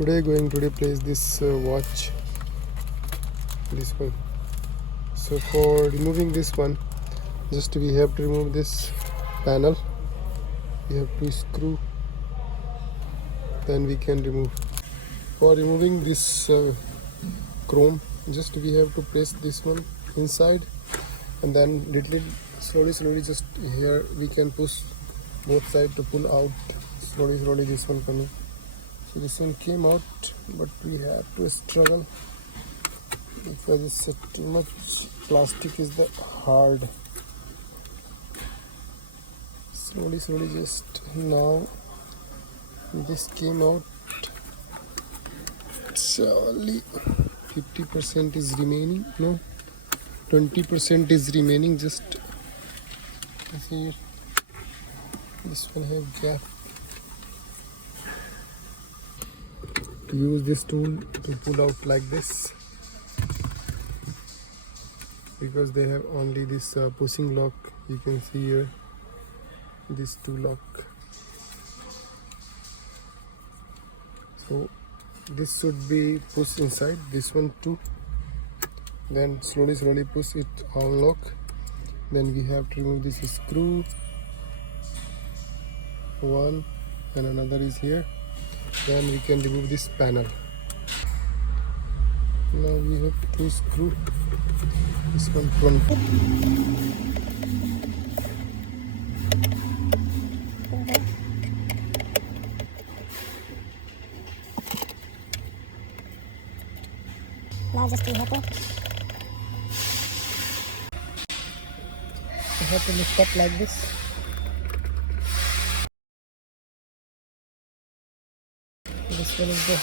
Today going to replace this watch, this one. So for removing this one, just we have to remove this panel. We have to screw, then we can remove. For removing this chrome, just we have to press this one inside, and then little slowly just here we can push both sides to pull out slowly this one coming. So this one came out, but we have to struggle because it's too much plastic is the hard. Slowly just now this came out. Surely 50% is remaining. No, 20% is remaining. Just here, this one have gap. To use this tool to pull out like this, because they have only this pushing lock. You can see here these two lock. So this should be pushed inside, this one too, then slowly push it unlock. Then we have to remove this screw, one and another is here. Then we can remove this panel. Now we have to screw this one front. Now just we have to lift up like this. This one is the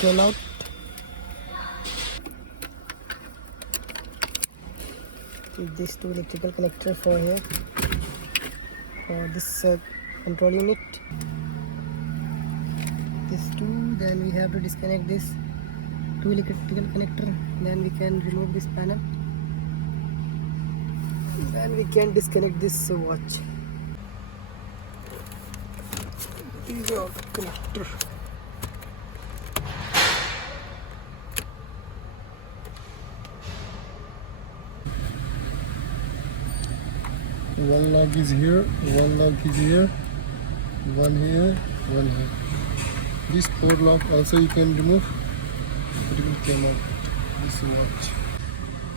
came out. With these two electrical connectors for here, for this control unit. This two, then we have to disconnect this two electrical connector. Then we can remove this panel. Then we can disconnect this watch. These are connector. One lock is here, one lock is here, one here, one here. This four lock also you can remove. It will come out this watch.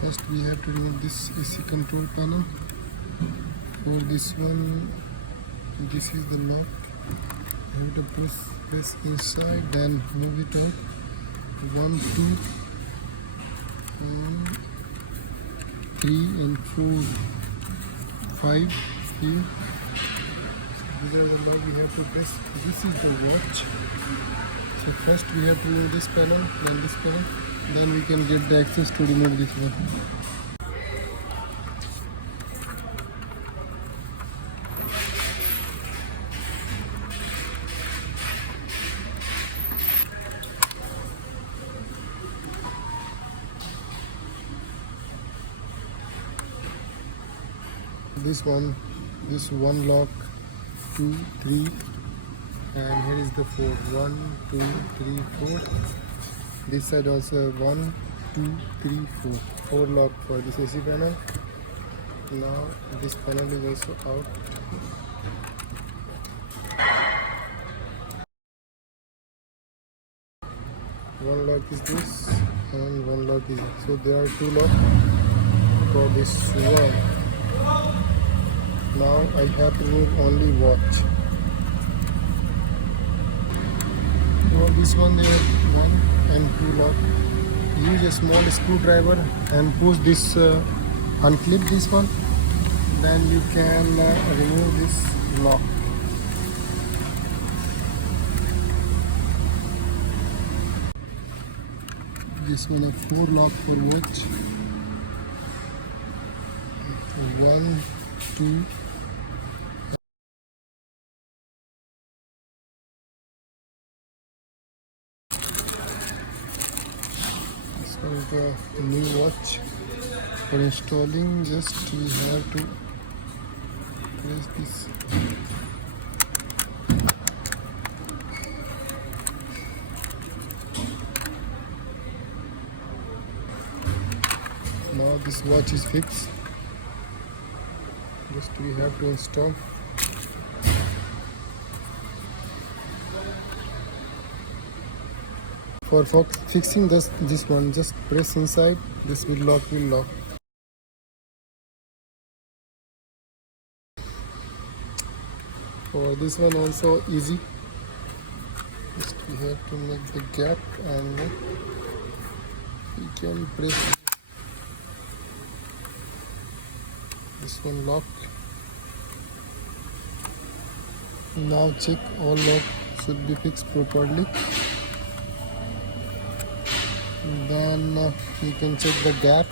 First we have to remove this AC control panel. For this one, this is the lock. You have to push this inside, then move it out. 1, 2, 3 and 4, 5 here. These are the lock we have to press. This is the watch. So first we have to remove this panel, then this panel, then we can get the access to remove this one. This one lock, 2, 3, and here is the 4. 1, 2, 3, 4. This side also 1, 2, 3, 4. 4 lock for this AC panel. Now this panel is also out. One lock is this and one lock is this. So there are 2 locks for this one. Now I have to remove only watch. For this one there 1 and 2 lock. Use a small screwdriver and push this, unclip this one. Then you can remove this lock. This one a 4 lock for watch. 1, 2. This one is the new watch. For installing, just we have to press this. Now this watch is fixed. Just we have to install. For fixing this one, just press inside. This will lock. For this one also easy. Just we have to make the gap and we can press this one lock. Now check all lock should be fixed properly. Then you can check the gap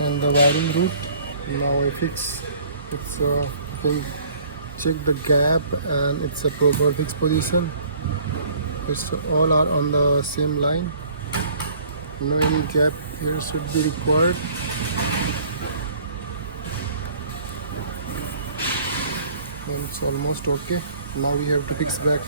and the wiring route. Now I fix it's full. Check the gap and it's a proper fixed position. It's all are on the same line. No any gap here should be required. And it's almost okay. Now we have to fix back.